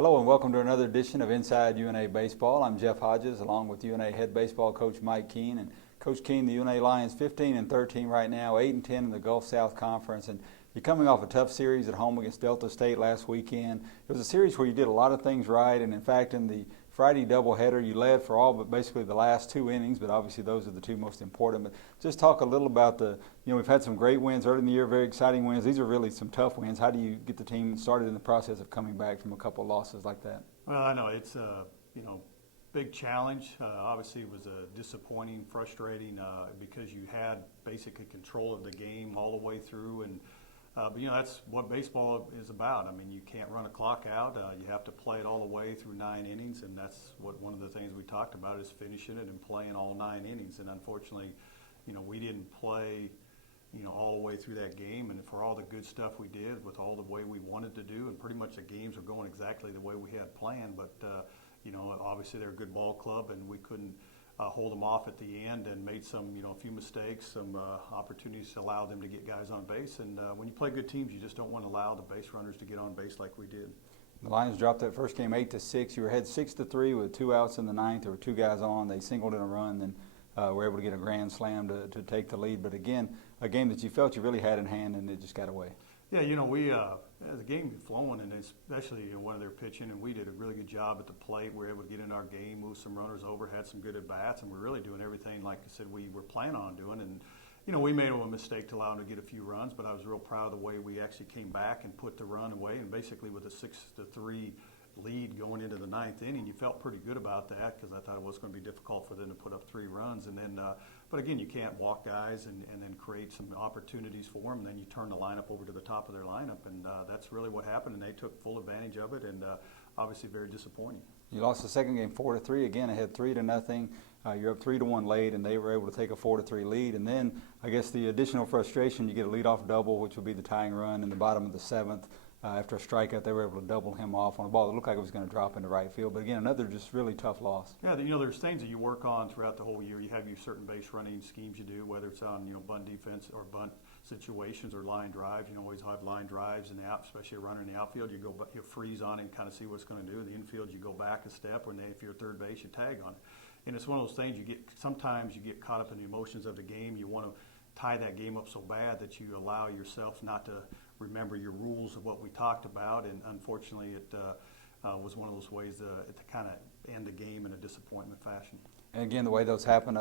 Hello and welcome to another edition of Inside UNA Baseball. I'm Jeff Hodges along with UNA head baseball coach Mike Keene. And Coach Keene, the UNA Lions 15-13 right now, 8-10 in the Gulf South Conference. And you're coming off a tough series at home against Delta State last weekend. It was a series where you did a lot of things right, and in fact in the Friday doubleheader you led for all but basically the last two innings, but obviously those are the two most important. But just talk a little about we've had some great wins early in the year, very exciting wins. These are really some tough wins. How do you get the team started in the process of coming back from a couple of losses like that? Well, I know it's a big challenge. Obviously it was disappointing, frustrating because you had basically control of the game all the way through, and but that's what baseball is about. I mean, you can't run a clock out. You have to play it all the way through 9 innings, and that's one of the things we talked about is finishing it and playing all 9 innings. And unfortunately, we didn't play, all the way through that game. And for all the good stuff we did, with all the way we wanted to do, and pretty much the games were going exactly the way we had planned. But obviously they're a good ball club, and we couldn't hold them off at the end, and made some, a few mistakes, some opportunities to allow them to get guys on base. And when you play good teams, you just don't want to allow the base runners to get on base like we did. The Lions dropped that first game 8-6. You were ahead 6-3 with 2 outs in the ninth. There were 2 guys on. They singled in a run, then were able to get a grand slam to take the lead. But again, a game that you felt you really had in hand, and it just got away. Yeah, the game flowing, and especially when they're pitching, and we did a really good job at the plate. We were able to get in our game, move some runners over, had some good at-bats, and we're really doing everything, like I said, we were planning on doing. And, we made a mistake to allow them to get a few runs, but I was real proud of the way we actually came back and put the run away, and basically with a 6-3 lead going into the 9th inning, you felt pretty good about that because I thought it was going to be difficult for them to put up 3 runs. And then, but again, you can't walk guys and then create some opportunities for them. And then you turn the lineup over to the top of their lineup, and that's really what happened. And they took full advantage of it, and obviously very disappointing. You lost the second game 4-3. Again, ahead 3-0. You're up 3-1 late, and they were able to take a 4-3 lead. And then I guess the additional frustration, you get a leadoff double, which would be the tying run in the bottom of the 7th. After a strikeout, they were able to double him off on a ball that looked like it was going to drop into right field. But again, another just really tough loss. Yeah, there's things that you work on throughout the whole year. You have your certain base running schemes you do, whether it's on bunt defense or bunt situations or line drives. You always have line drives in the out, especially a runner in the outfield. You freeze on it and kind of see what's going to do. In the infield, you go back a step. If you're third base, you tag on it. And it's one of those things sometimes you get caught up in the emotions of the game. You want to tie that game up so bad that you allow yourself not to remember your rules of what we talked about, and unfortunately it was one of those ways to kind of end the game in a disappointment fashion. And again, the way those happened,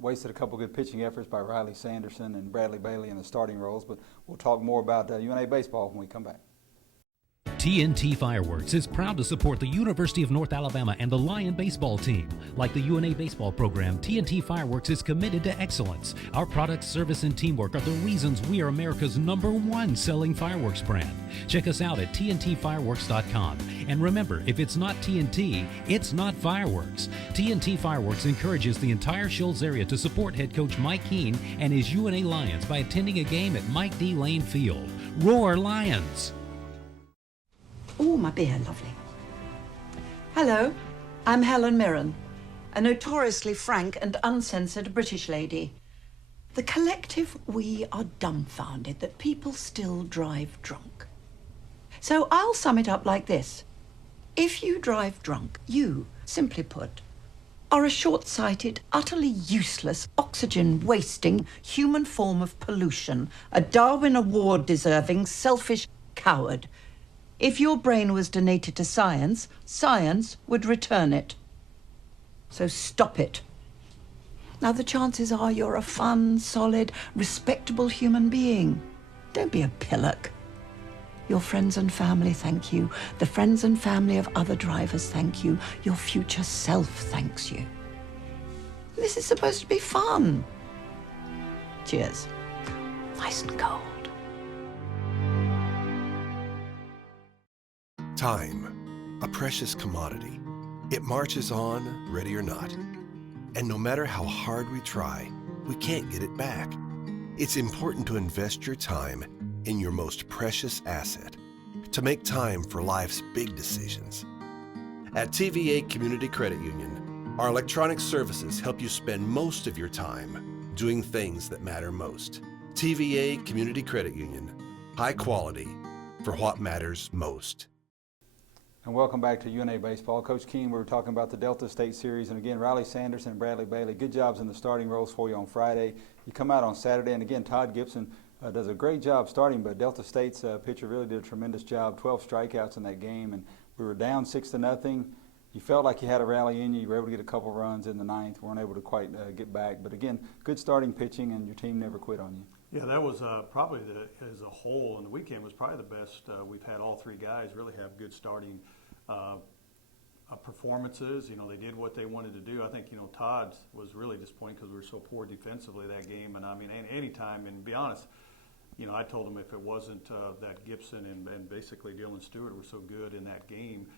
wasted a couple of good pitching efforts by Riley Sanderson and Bradley Bailey in the starting roles, but we'll talk more about UNA baseball when we come back. TNT Fireworks is proud to support the University of North Alabama and the Lion baseball team. Like the UNA baseball program, TNT Fireworks is committed to excellence. Our product, service, and teamwork are the reasons we are America's #1 selling fireworks brand. Check us out at TNTfireworks.com. And remember, if it's not TNT, it's not fireworks. TNT Fireworks encourages the entire Shoals area to support head coach Mike Keene and his UNA Lions by attending a game at Mike D. Lane Field. Roar Lions! Oh, my beer, lovely. Hello, I'm Helen Mirren, a notoriously frank and uncensored British lady. The collective, we are dumbfounded that people still drive drunk. So I'll sum it up like this. If you drive drunk, you, simply put, are a short-sighted, utterly useless, oxygen-wasting human form of pollution, a Darwin Award-deserving, selfish coward. If your brain was donated to science, science would return it. So stop it. Now, the chances are you're a fun, solid, respectable human being. Don't be a pillock. Your friends and family thank you. The friends and family of other drivers thank you. Your future self thanks you. This is supposed to be fun. Cheers. Nice and cold. Time, a precious commodity. It marches on, ready or not. And no matter how hard we try, we can't get it back. It's important to invest your time in your most precious asset, to make time for life's big decisions. At TVA Community Credit Union, our electronic services help you spend most of your time doing things that matter most. TVA Community Credit Union, high quality for what matters most. And welcome back to UNA Baseball. Coach Keene, we were talking about the Delta State Series, and again, Riley Sanderson and Bradley Bailey, good jobs in the starting roles for you on Friday. You come out on Saturday, and again, Todd Gibson does a great job starting, but Delta State's pitcher really did a tremendous job, 12 strikeouts in that game, and we were down 6-0. You felt like you had a rally in you. You were able to get a couple runs in the ninth. Weren't able to quite get back, but again, good starting pitching, and your team never quit on you. Yeah, that was probably, as a whole, on the weekend was probably the best we've had. All three guys really have good starting performances. You know, they did what they wanted to do. I think, you know, Todd was really disappointed because we were so poor defensively that game. And I mean, any time, and to be honest, you know, I told him if it wasn't that Gibson and basically Dylan Stewart were so good in that game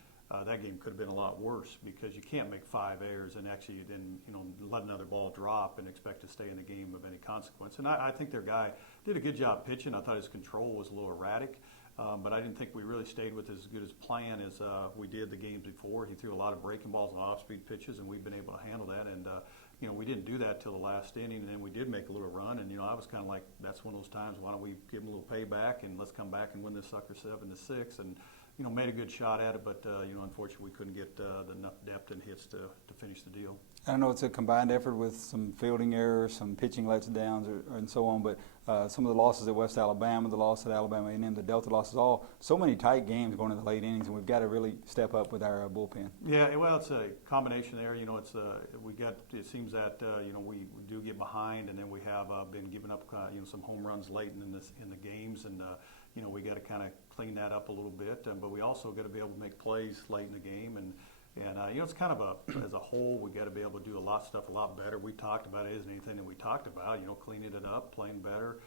could have been a lot worse, because you can't make 5 errors and actually then, you know, let another ball drop and expect to stay in the game of any consequence. And I think their guy did a good job pitching. I thought his control was a little erratic, but I didn't think we really stayed with as good as plan as we did the games before. He threw a lot of breaking balls and off-speed pitches, and we've been able to handle that. And you know, we didn't do that till the last inning, and then we did make a little run. And you know, I was kind of like, that's one of those times. Why don't we give him a little payback and let's come back and win this sucker 7-6? And you know, made a good shot at it, but you know, unfortunately, we couldn't get enough depth and hits to finish the deal. I know it's a combined effort with some fielding errors, some pitching lets downs, and so on. But some of the losses at West Alabama, the loss at Alabama A&M, the Delta losses, all so many tight games going into the late innings, and we've got to really step up with our bullpen. Yeah, well, it's a combination there. You know, it's we got. It seems that you know, we do get behind, and then we have been giving up you know, some home runs late in the games, and you know, we got to kind of clean that up a little bit. But we also got to be able to make plays late in the game, and you know, it's kind of as a whole, we got to be able to do a lot of stuff a lot better. We talked about it, isn't anything that we talked about, you know, cleaning it up, playing better,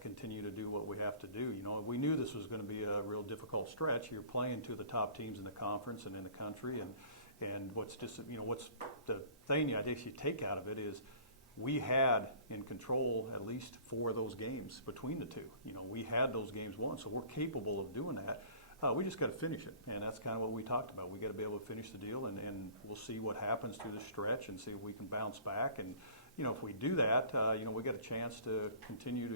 continue to do what we have to do. You know, we knew this was going to be a real difficult stretch. You're playing to the top teams in the conference and in the country, and what's just, you know, what's the thing I guess you take out of it is we had in control at least 4 of those games between the two. You know, we had those games won, so we're capable of doing that. We just got to finish it, and that's kind of what we talked about. We got to be able to finish the deal, and we'll see what happens through the stretch and see if we can bounce back. And you know, if we do that, you know, we got a chance to continue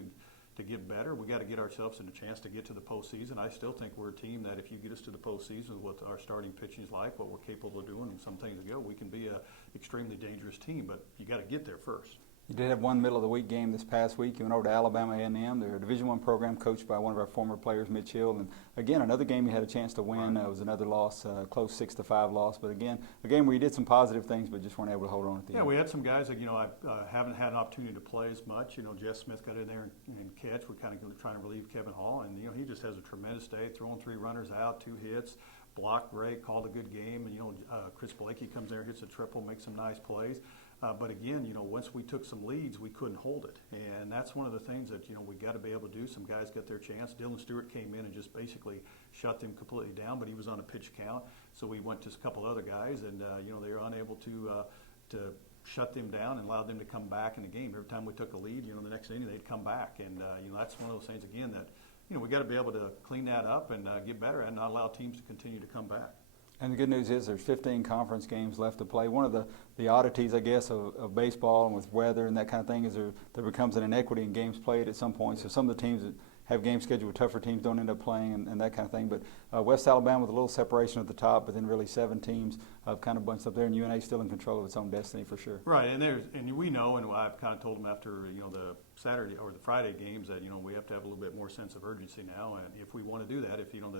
to get better. We got to get ourselves in a chance to get to the postseason. I still think we're a team that if you get us to the postseason with what our starting pitching is like, what we're capable of doing, and some things ago, we can be a extremely dangerous team. But you got to get there first. You did have one middle of the week game this past week. You went over to Alabama A&M. They're a Division I program coached by one of our former players, Mitch Hill. And again, another game you had a chance to win. It was another loss, close 6-5 loss. But again, a game where you did some positive things, but just weren't able to hold on at the end. Yeah, we had some guys that, you know, I haven't had an opportunity to play as much. You know, Jeff Smith got in there and catch. We're kind of trying to relieve Kevin Hall, and you know, he just has a tremendous day, throwing 3 runners out, 2 hits, blocked great, called a good game. And you know, Chris Blakey comes there, hits a triple, makes some nice plays. But again, you know, once we took some leads, we couldn't hold it. And that's one of the things that, you know, we got to be able to do. Some guys got their chance. Dylan Stewart came in and just basically shut them completely down, but he was on a pitch count. So we went to a couple other guys, and, you know, they were unable to shut them down and allowed them to come back in the game. Every time we took a lead, you know, the next inning they'd come back. And, you know, that's one of those things, again, that, you know, we got to be able to clean that up and get better and not allow teams to continue to come back. And the good news is there's 15 conference games left to play. One of the oddities, I guess, of baseball and with weather and that kind of thing is there becomes an inequity in games played at some point. So some of the teams that have games scheduled with tougher teams don't end up playing and that kind of thing. But West Alabama with a little separation at the top, but then really 7 teams kind of bunched up there, and UNA still in control of its own destiny for sure. Right, and we know, and I've kind of told them after, you know, the Saturday or the Friday games that, you know, we have to have a little bit more sense of urgency now, and if we want to do that, if you know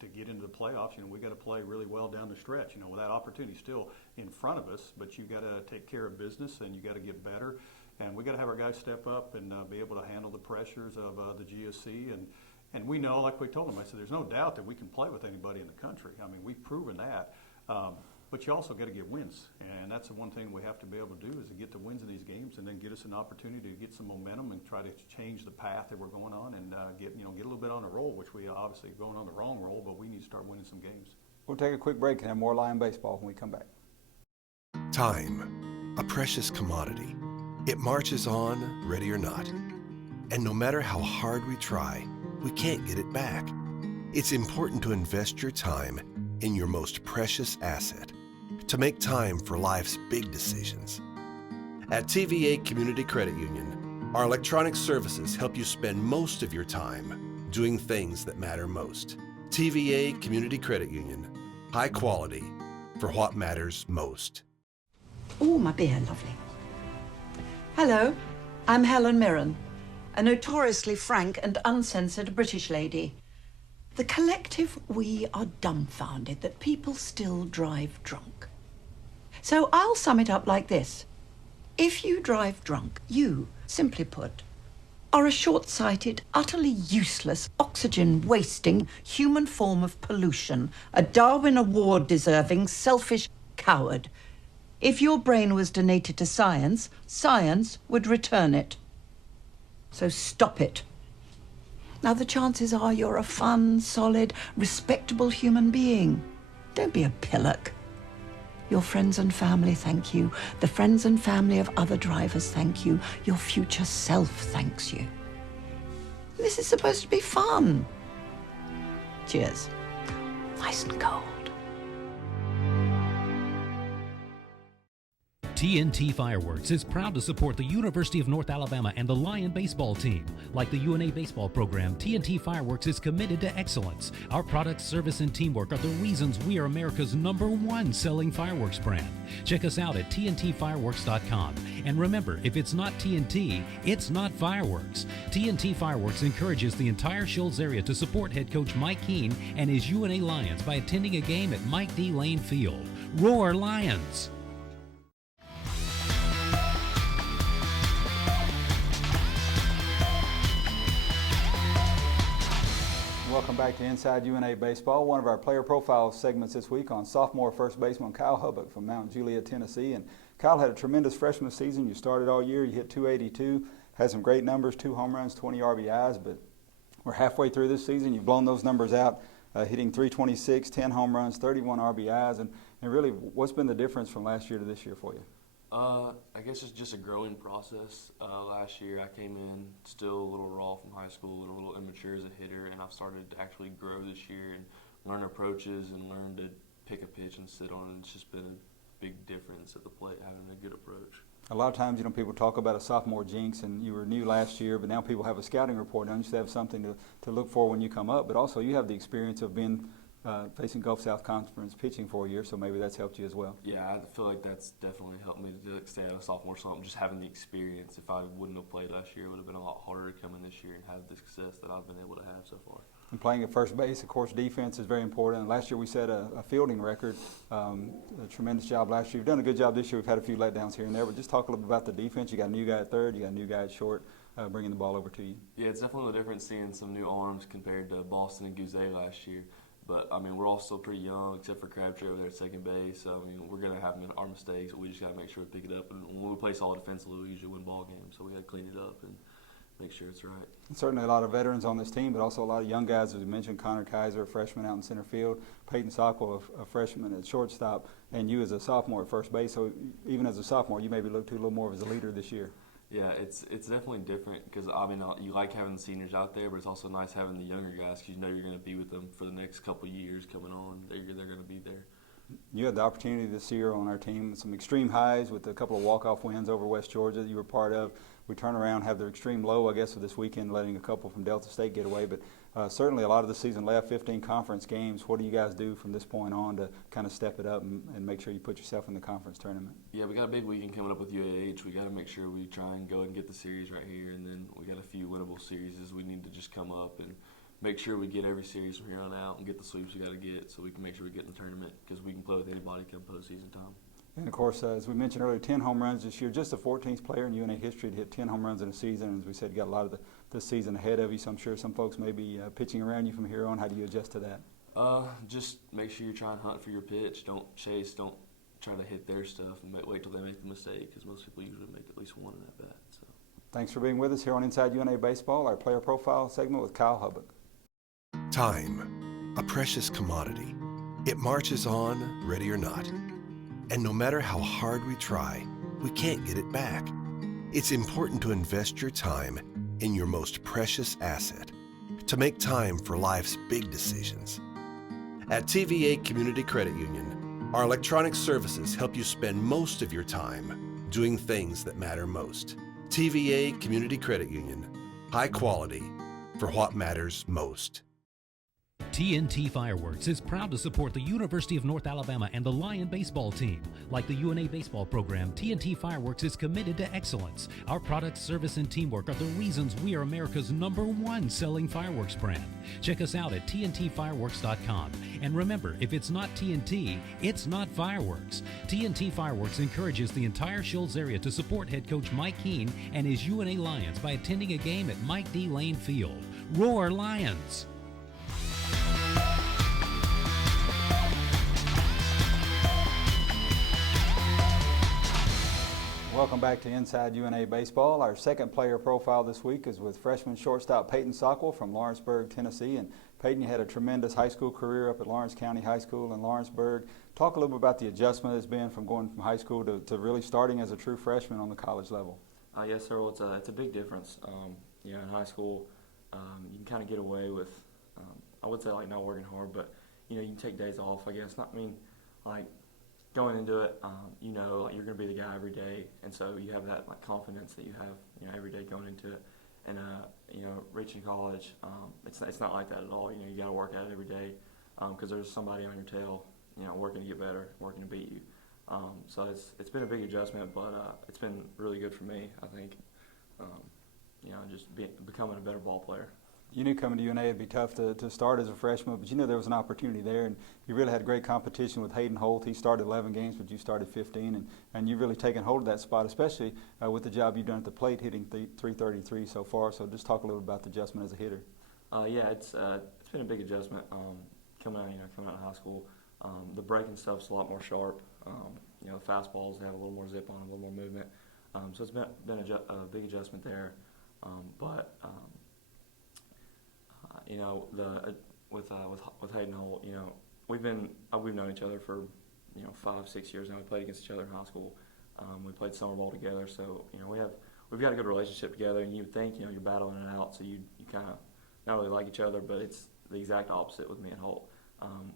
to get into the playoffs, you know, we got to play really well down the stretch. You know, that opportunity still in front of us, but you got to take care of business and you got to get better. And we got to have our guys step up and be able to handle the pressures of the GSC. And we know, like we told them, I said, there's no doubt that we can play with anybody in the country. I mean, we've proven that. But you also got to get wins. And that's the one thing we have to be able to do is to get the wins in these games and then get us an opportunity to get some momentum and try to change the path that we're going on and get a little bit on a roll, which we obviously are going on the wrong roll, but we need to start winning some games. We'll take a quick break and have more Lion baseball when we come back. Time, a precious commodity. It marches on, ready or not. And no matter how hard we try, we can't get it back. It's important to invest your time in your most precious asset, to make time for life's big decisions. At TVA Community Credit Union, our electronic services help you spend most of your time doing things that matter most. TVA Community Credit Union, High quality for what matters most. Oh, my beer, lovely. Hello, I'm Helen Mirren, a notoriously frank and uncensored British lady. The collective we are dumbfounded that people still drive drunk. So I'll sum it up like this. If you drive drunk, you, simply put, are a short-sighted, utterly useless, oxygen-wasting human form of pollution, a Darwin Award-deserving, selfish coward. If your brain was donated to science, science would return it. So stop it. Now, the chances are you're a fun, solid, respectable human being. Don't be a pillock. Your friends and family thank you. The friends and family of other drivers thank you. Your future self thanks you. This is supposed to be fun. Cheers. Nice and cold. TNT Fireworks is proud to support the University of North Alabama and the Lion baseball team. Like the UNA baseball program, TNT Fireworks is committed to excellence. Our products, service, and teamwork are the reasons we are America's #1 selling fireworks brand. Check us out at TNTfireworks.com. And remember, if it's not TNT, it's not fireworks. TNT Fireworks encourages the entire Shoals area to support head coach Mike Keene and his UNA Lions by attending a game at Mike D. Lane Field. Roar Lions! Welcome back to Inside UNA Baseball. One of our player profile segments this week on sophomore first baseman Kyle Hubbock from Mount Juliet, Tennessee. And Kyle had a tremendous freshman season. You started all year, you hit .282, had some great numbers, 2 home runs, 20 RBIs, but we're halfway through this season. You've blown those numbers out, hitting .326, 10 home runs, 31 RBIs. And really, what's been the difference from last year to this year for you? I guess it's just a growing process. Last year I came in still a little raw from high school, a little immature as a hitter, and I've started to actually grow this year and learn approaches and learn to pick a pitch and sit on it. It's just been a big difference at the plate, having a good approach. A lot of times, people talk about a sophomore jinx, and you were new last year, but now people have a scouting report. Don't you have something to look for when you come up? But also, you have the experience of being facing Gulf South Conference pitching for a year, so maybe that's helped you as well. Yeah, I feel like that's definitely helped me to stay out of sophomore slump, just having the experience. If I wouldn't have played last year, it would have been a lot harder to come in this year and have the success that I've been able to have so far. And playing at first base, of course, defense is very important. And last year we set a fielding record, a tremendous job last year. You've done a good job this year. We've had a few letdowns here and there, but just talk a little bit about the defense. You got a new guy at third, you got a new guy at short, bringing the ball over to you. Yeah, it's definitely the difference seeing some new arms compared to Boston and Guzet last year. But, we're all still pretty young, except for Crabtree over there at second base. So, we're going to have our mistakes, but we just got to make sure we pick it up. And when we play solid defensively, we usually win ball games. So we got to clean it up and make sure it's right. And certainly a lot of veterans on this team, but also a lot of young guys, as we mentioned, Connor Kaiser, a freshman out in center field, Peyton Sockwell, a freshman at shortstop, and you as a sophomore at first base. So even as a sophomore, you maybe look to a little more as a leader this year. Yeah, it's definitely different because, you like having the seniors out there, but it's also nice having the younger guys because you know you're going to be with them for the next couple of years coming on. They're going to be there. You had the opportunity this year on our team, some extreme highs with a couple of walk-off wins over West Georgia that you were part of. We turn around, have their extreme low, I guess, for this weekend, letting a couple from Delta State get away. But certainly a lot of the season left, 15 conference games. What do you guys do from this point on to kind of step it up and make sure you put yourself in the conference tournament? Yeah, we got a big weekend coming up with UAH. We got to make sure we try and go and get the series right here. And then we got a few winnable series we need to just come up and make sure we get every series from here on out and get the sweeps we got to get so we can make sure we get in the tournament because we can play with anybody come postseason time. And, of course, as we mentioned earlier, 10 home runs this year. Just the 14th player in UNA history to hit 10 home runs in a season. And as we said, you got a lot of this season ahead of you, so I'm sure some folks may be pitching around you from here on. How do you adjust to that? Just make sure you're trying to hunt for your pitch. Don't chase. Don't try to hit their stuff and wait till they make the mistake because most people usually make at least one in that bat. So. Thanks for being with us here on Inside UNA Baseball, our player profile segment with Kyle Hubbock. Time, a precious commodity. It marches on, ready or not. And no matter how hard we try, we can't get it back. It's important to invest your time in your most precious asset, to make time for life's big decisions. At TVA Community Credit Union, our electronic services help you spend most of your time doing things that matter most. TVA Community Credit Union, high quality for what matters most. TNT Fireworks is proud to support the University of North Alabama and the Lion baseball team. Like the UNA baseball program, TNT Fireworks is committed to excellence. Our product, service, and teamwork are the reasons we are America's #1 selling fireworks brand. Check us out at tntfireworks.com. And remember, if it's not TNT, it's not fireworks. TNT Fireworks encourages the entire Shoals area to support head coach Mike Keene and his UNA Lions by attending a game at Mike D. Lane Field. Roar Lions! Welcome back to Inside UNA Baseball. Our second player profile this week is with freshman shortstop Peyton Sockwell from Lawrenceburg, Tennessee. And Peyton, you had a tremendous high school career up at Lawrence County High School in Lawrenceburg. Talk a little bit about the adjustment it's been from going from high school to really starting as a true freshman on the college level. Yes, sir. Well, it's a big difference. In high school, you can kind of get away with, I would say, like, not working hard, but you can take days off. I guess going into it, like you're going to be the guy every day, and so you have that confidence that you have, every day going into it. And reaching college, it's not like that at all. You got to work at it every day because there's somebody on your tail, working to get better, working to beat you. So it's been a big adjustment, but it's been really good for me. I think, just becoming a better ball player. You knew coming to UNA it'd be tough to start as a freshman, but there was an opportunity there, and you really had great competition with Hayden Holt. He started 11 games, but you started 15, and you've really taken hold of that spot, especially with the job you've done at the plate, hitting .333 so far. So just talk a little about the adjustment as a hitter. It's been a big adjustment coming out of high school. The breaking stuff's a lot more sharp. The fastballs have a little more zip on them, a little more movement. So it's been a big adjustment there, with Hayden Holt, we've known each other for 5-6 years now. We played against each other in high school. We played summer ball together, so we've got a good relationship together. And you would think you're battling it out, so you kind of not really like each other, but it's the exact opposite with me and Holt.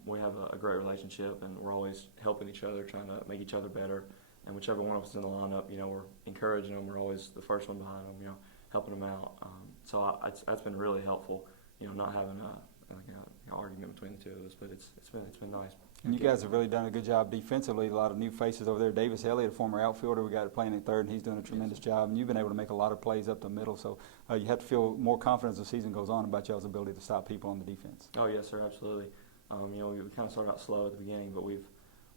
We have a great relationship, and we're always helping each other, trying to make each other better. And whichever one of us is in the lineup, we're encouraging them. We're always the first one behind them, helping them out. So that's been really helpful. Not having an argument between the two of us, but it's been nice. And you guys have really done a good job defensively. A lot of new faces over there. Davis Elliott, a former outfielder, we got playing at third, and he's doing a tremendous job. And you've been able to make a lot of plays up the middle. So you have to feel more confident as the season goes on about y'all's ability to stop people on the defense. Oh yes, sir, absolutely. We kind of started out slow at the beginning, but we've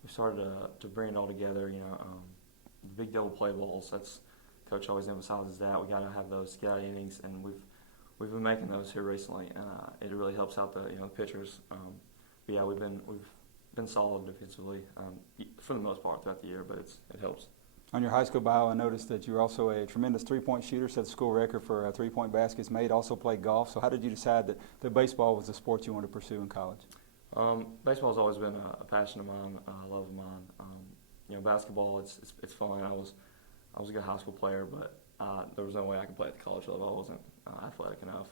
started to bring it all together. The big double play balls. That's Coach always emphasizes that we got to have those get out innings, and we've been making those here recently, and it really helps out the pitchers. But yeah, we've been solid defensively for the most part throughout the year, but it helps. On your high school bio, I noticed that you're also a tremendous three-point shooter, set the school record for three-point baskets made, also played golf. So how did you decide that baseball was the sport you wanted to pursue in college? Baseball's always been a passion of mine, a love of mine. Basketball, it's fun. I was a good high school player, but there was no way I could play at the college level. I wasn't athletic enough.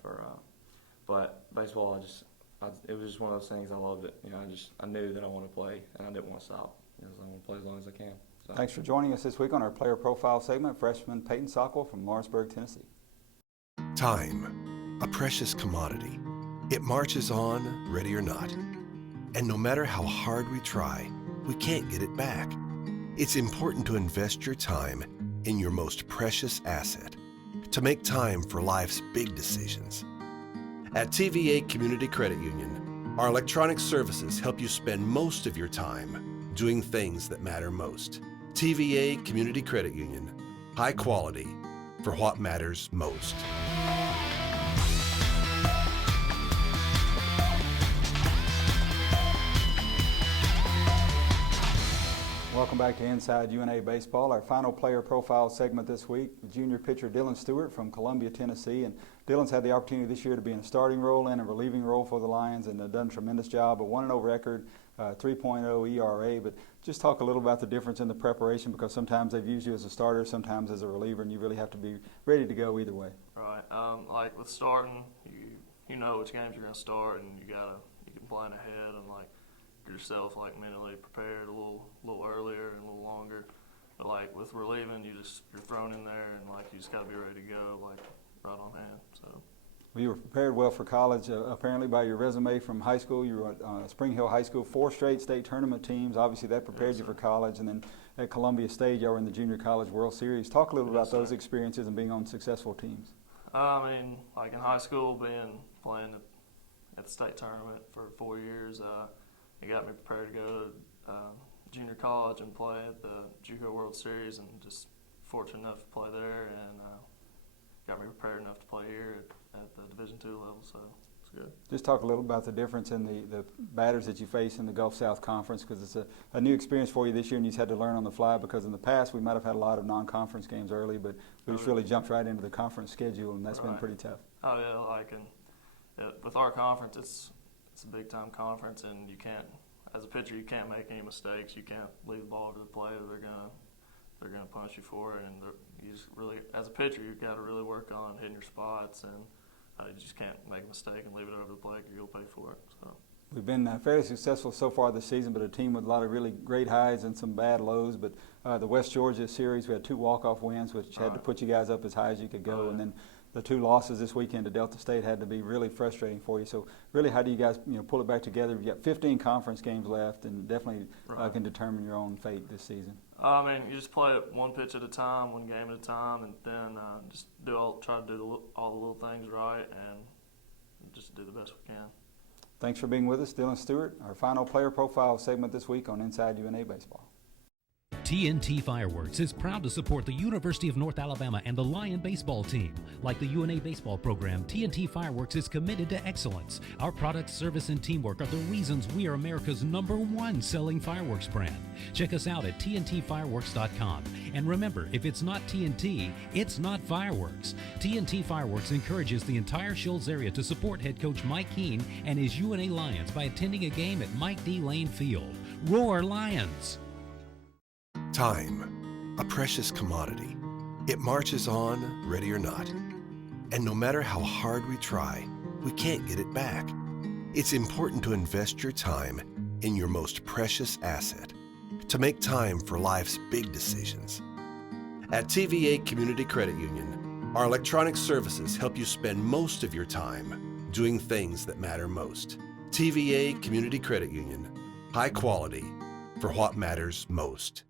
But baseball, it was just one of those things. I loved it. I knew that I wanted to play, and I didn't want to stop. I want to play as long as I can. So. Thanks for joining us this week on our player profile segment. Freshman Peyton Sockwell from Lawrenceburg, Tennessee. Time, a precious commodity. It marches on, ready or not. And no matter how hard we try, we can't get it back. It's important to invest your time in your most precious asset, to make time for life's big decisions. At TVA Community Credit Union, our electronic services help you spend most of your time doing things that matter most. TVA Community Credit Union, high quality for what matters most. Welcome back to Inside UNA Baseball. Our final player profile segment this week, junior pitcher Dylan Stewart from Columbia, Tennessee. And Dylan's had the opportunity this year to be in a starting role and a relieving role for the Lions, and done a tremendous job. A 1-0 record, 3.0 ERA. But just talk a little about the difference in the preparation, because sometimes they've used you as a starter, sometimes as a reliever, and you really have to be ready to go either way. Right. Like with starting, you know which games you're going to start, and you can plan ahead and get yourself mentally prepared a little earlier and a little longer. But with relieving, you're thrown in there, and you just got to be ready to go right on hand. So. Well, you were prepared well for college, apparently by your resume from high school. You were at Spring Hill High School, 4 straight state tournament teams. Obviously, that prepared you for college. And then at Columbia State, you were in the Junior College World Series. Talk a little about those experiences and being on successful teams. I mean, like in high school, playing at the state tournament for 4 years, it got me prepared to go to junior college and play at the JUCO World Series, and just fortunate enough to play there, and got me prepared enough to play here at the Division II level, so it's good. Just talk a little about the difference in the batters that you face in the Gulf South Conference, because it's a new experience for you this year, and you've had to learn on the fly, because in the past we might have had a lot of non-conference games early, but we just really jumped right into the conference schedule, and that's been pretty tough. Oh yeah, with our conference, it's a big-time conference, and you can't, as a pitcher, you can't make any mistakes. You can't leave the ball to the plate, or they're gonna punish you for it. And you just really, as a pitcher, you've got to really work on hitting your spots, and you just can't make a mistake and leave it over the plate, or you'll pay for it. So. We've been fairly successful so far this season, but a team with a lot of really great highs and some bad lows. But the West Georgia series, we had 2 walk-off wins, which had to put you guys up as high as you could go. And then the 2 losses this weekend to Delta State had to be really frustrating for you. So really, how do you guys pull it back together? You've got 15 conference games left, and definitely can determine your own fate this season. I mean, you just play it one pitch at a time, one game at a time, and then just try to do all the little things right, and just do the best we can. Thanks for being with us, Dylan Stewart. Our final player profile segment this week on Inside UNA Baseball. TNT Fireworks is proud to support the University of North Alabama and the Lion baseball team. Like the UNA baseball program, TNT Fireworks is committed to excellence. Our product, service, and teamwork are the reasons we are America's #1 selling fireworks brand. Check us out at TNTfireworks.com. And remember, if it's not TNT, it's not fireworks. TNT Fireworks encourages the entire Shoals area to support head coach Mike Keene and his UNA Lions by attending a game at Mike D. Lane Field. Roar Lions! Time, a precious commodity. It marches on, ready or not. And no matter how hard we try, we can't get it back. It's important to invest your time in your most precious asset, to make time for life's big decisions. At TVA Community Credit Union, our electronic services help you spend most of your time doing things that matter most. TVA Community Credit Union, high quality for what matters most.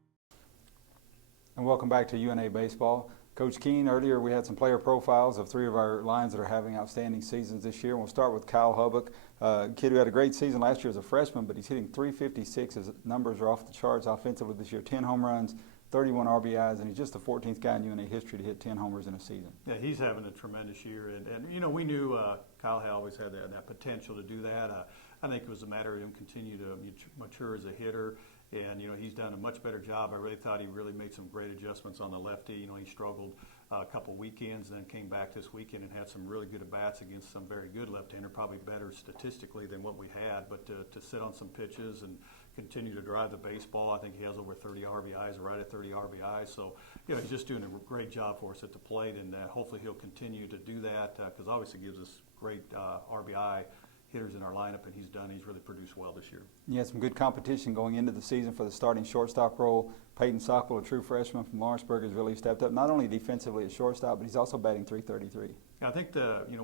And welcome back to UNA Baseball. Coach Keene, earlier we had some player profiles of 3 of our Lions that are having outstanding seasons this year. We'll start with Kyle Hubbock, a kid who had a great season last year as a freshman, but he's hitting .356. His numbers are off the charts offensively this year. 10 home runs, 31 RBIs, and he's just the 14th guy in UNA history to hit 10 homers in a season. Yeah, he's having a tremendous year, and we knew Kyle had always had that potential to do that. I think it was a matter of him continue to mature as a hitter. And, he's done a much better job. I really thought he really made some great adjustments on the lefty. He struggled a couple weekends and then came back this weekend and had some really good at-bats against some very good left-hander, probably better statistically than what we had. But to sit on some pitches and continue to drive the baseball, I think he has over 30 RBIs, right at 30 RBIs. So, he's just doing a great job for us at the plate, and hopefully he'll continue to do that because obviously gives us great RBI hitters in our lineup, and he's really produced well this year. You had some good competition going into the season for the starting shortstop role. Peyton Sockwell, a true freshman from Lawrenceburg, has really stepped up, not only defensively at shortstop, but he's also batting .333. I think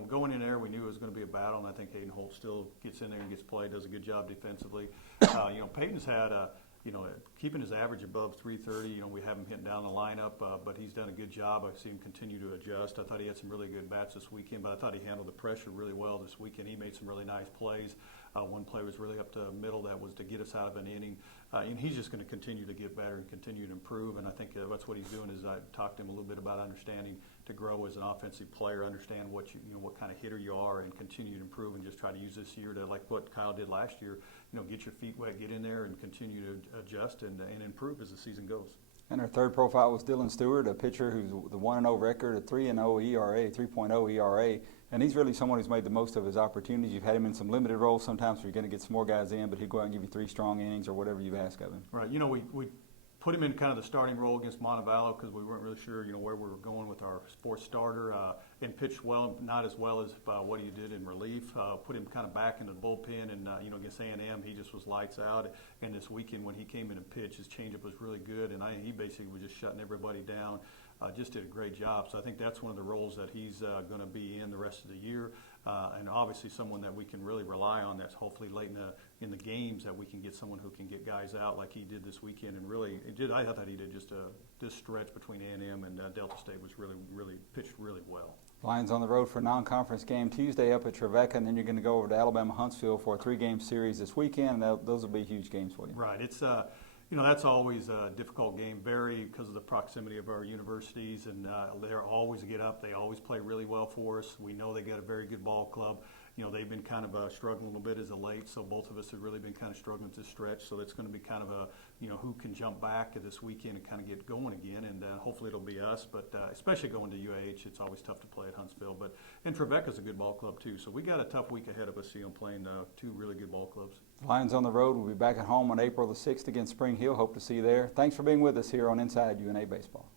going in there, we knew it was going to be a battle, and I think Hayden Holt still gets in there and gets played, does a good job defensively. Peyton's had keeping his average above .330. We have him hitting down the lineup, but he's done a good job. I've seen him continue to adjust. I thought he had some really good bats this weekend, but I thought he handled the pressure really well this weekend. He made some really nice plays. One play was really up the middle that was to get us out of an inning. And he's just going to continue to get better and continue to improve. And I think that's what he's doing. Is I talked to him a little bit about understanding to grow as an offensive player, understand what what kind of hitter you are, and continue to improve. And just try to use this year to, like what Kyle did last year, get your feet wet, get in there, and continue to adjust and improve as the season goes. And our third profile was Dylan Stewart, a pitcher who's the 1-0 record, a 3.0 ERA, 3.0 ERA. And he's really someone who's made the most of his opportunities. You've had him in some limited roles sometimes where you're going to get some more guys in, but he'll go out and give you 3 strong innings or whatever you ask of him. Right. We put him in kind of the starting role against Montevallo because we weren't really sure, where we were going with our fourth starter, and pitched well, not as well as what he did in relief. Put him kind of back into the bullpen, and against A&M, he just was lights out. And this weekend when he came in and pitched, his changeup was really good, and he basically was just shutting everybody down. Just did a great job. So I think that's one of the roles that he's going to be in the rest of the year, and obviously someone that we can really rely on. That's hopefully late in the games that we can get someone who can get guys out like he did this weekend. And really, I thought he did just this stretch between A&M and Delta State was really pitched really well. Lions on the road for a non-conference game Tuesday up at Trevecca, and then you're going to go over to Alabama Huntsville for a 3-game series this weekend. Those will be huge games for you. Right. It's that's always a difficult game, because of the proximity of our universities, and they're always get up. They always play really well for us. We know they got a very good ball club. They've been kind of struggling a little bit as of late, so both of us have really been kind of struggling to stretch. So it's going to be kind of who can jump back this weekend and kind of get going again, and hopefully it'll be us. But especially going to UAH, it's always tough to play at Huntsville. And Trevecca's a good ball club too, so we got a tough week ahead of us. Playing 2 really good ball clubs. Lions on the road. We'll be back at home on April the 6th against Spring Hill. Hope to see you there. Thanks for being with us here on Inside UNA Baseball.